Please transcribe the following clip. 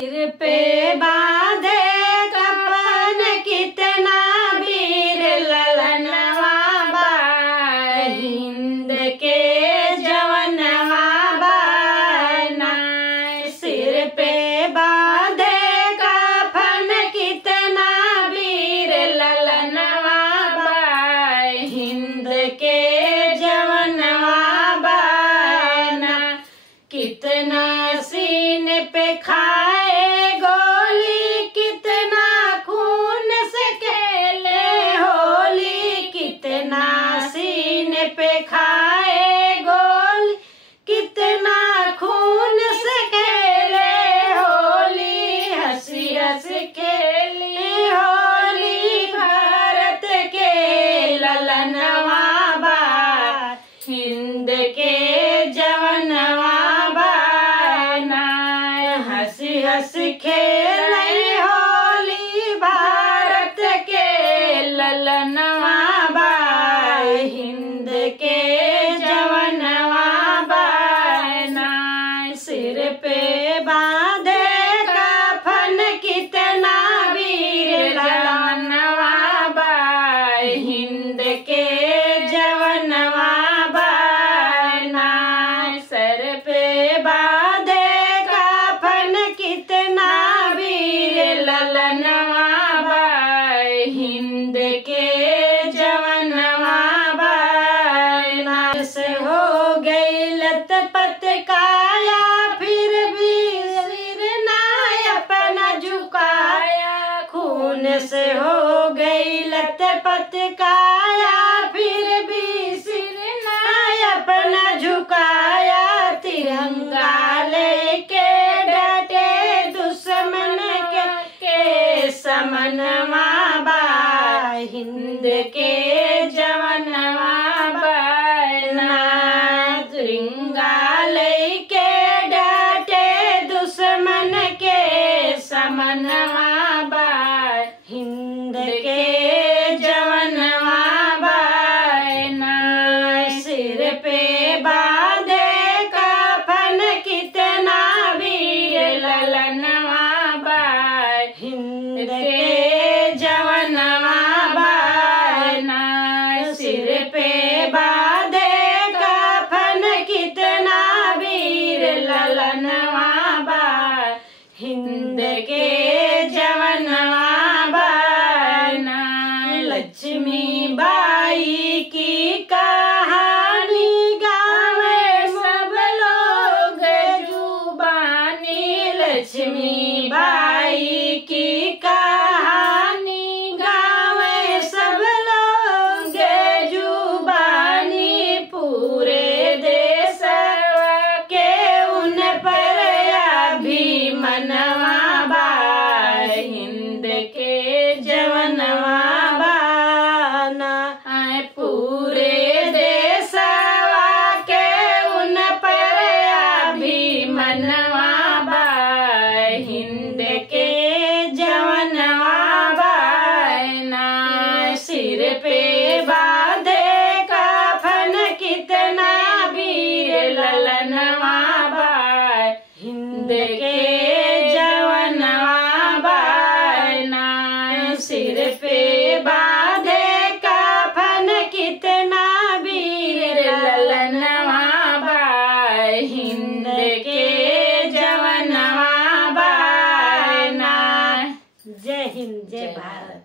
सिर पे बांधे कफन कितना वीर ललनवा बा, हिंद के जवनवा बाना। सिर पे बांधे कफन कितना वीर ललनवा बा, हिंद के जवनवा बाना। कितना सीने पे खाए गोली, कितना खून से खेले होली। कितना सीने पे खाए गोली, कितना खून से खेले होली। हंसी हंस खेली होली भारत के ललनवा बा, हिंद के जवनवा बाना। हंसी हंस खेली होली भारत के ललनवा बा, हिंद के जवनवा बाना। सिर पे बांधे कफन कितना वीर ललनवा बा, हिंद के जवनवा बाना। सर पे बांधे कफन कितना वीर ललनवा बा, हिंद के जवनवा बाना। से हो गई लथपथ काया, फिर भी सिर ना अपना झुकाया। खून से हो गई लथपथ काया, फिर भी सिर ना अपना झुकाया। तिरंगा लेके डटे दुश्मन के समनवा बा, हिंद के जवनवा बाना। तिरंगा लेके डटे दुश्मन के समनवा बा, हिंद के जवनवा बाना। सिर पे बांधे कफन कितना वीर ललनवा बा, हिंद के जवनवा बाना। सिर पे बांधे कफन कितना वीर ललनवा बा, हिंद के जवनवा बाना। लक्ष्मी बाई की कहानी गावे सब लोग जुबानी। लक्ष्मी बाई की कहानी गावे सब लोग जुबानी। पूरे देश के उन पर अभिमनवा बा, हिंद के जवनवा बाना। पूरे देश के उन पर अभिमनवा बा, हिंद के जवनवा बाना। सिर पे बांधे कफन कितना वीर ललनवा बा, हिंद के जवनवा बाना। सिर पे बांधे कफन कितना वीर ललनवा बा, हिंद के जवनवा बाना। जय हिंद, जय भारत।